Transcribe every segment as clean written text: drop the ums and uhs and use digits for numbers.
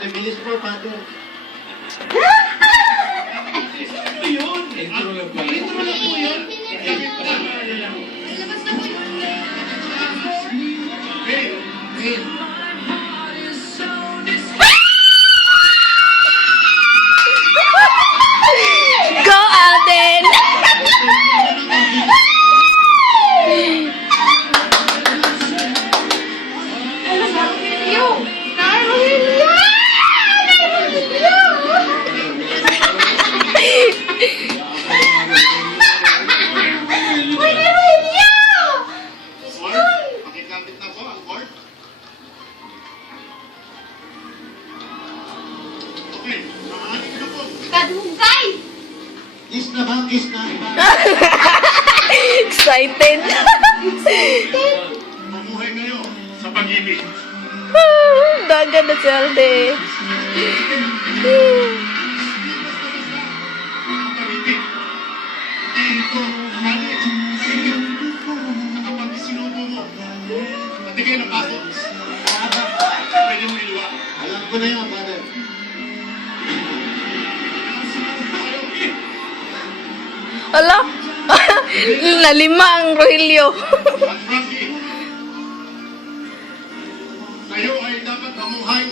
Okay, bilis po, Father. Ano yun? Intro lang pala. Intro lang po yun. Labas na po yun. Fail. Fail. Go, Alden! Pakikabit na po ang cord. Okay, maaari na po. Kadugay! Kiss na ba? Kiss na. Excited. Mamuhay kayo sa pag-ibig. Dagan na si Alden. Ang pag-ibig. Hindi ko galit sa inyo. Sa kapag sinubo mo. Pati kayo ng paso. Pwede mo iluwa. Alam ko na yun, Father. Ala? Nalima ang Rogelio. At Frankie, kayo ay dapat mamuhay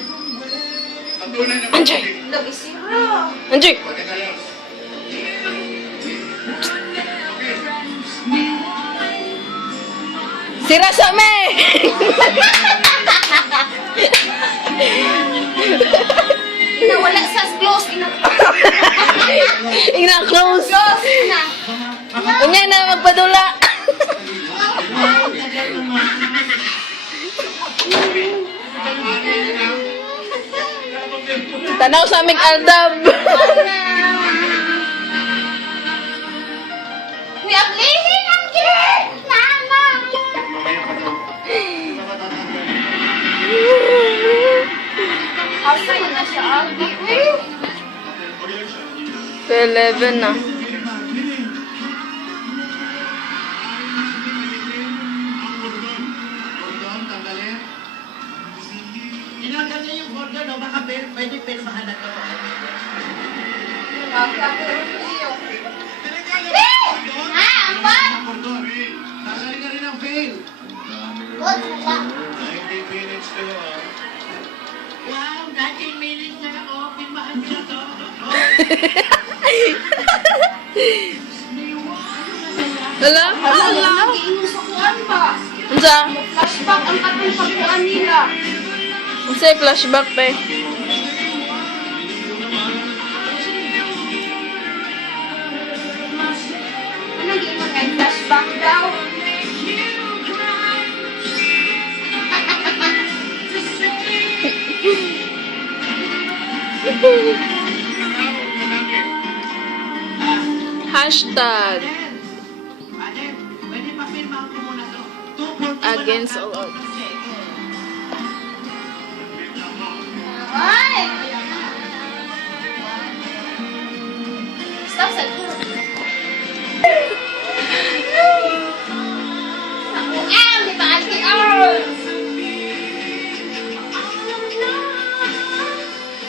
sa tunay na Anjay! pag-ibig. Nabisira. Anjay! Pati kayo. Sira sa me! Nawala sa close. Ina-close. Close na. Unya na magpadula. Tanaw sa aming aldab. We are leaving again! Mama! Mamaya pa daw. Asay na siya. Okay lang siya. 11 na. Cordon, tanggalin. Tinanggal niya yung cordon, no? Baka pwede pirmahan ka pa. Ah, apat! Cordon. Tanggalin na rin ang veil. Good, ba? 90 minutes kayo, ah. Wow, 19 minutes na ako. Pirmahan ko na to. Hala? Hala? Nag-iingon sa kuwan ba? Unsa? Flashback ang katong pagkuhan nila. Unsay flashback pa eh? Ano nag-iingon kay flashback daw? Hashtag Ate, pwede pa pirmahan ko muna to. against all odds. Ay!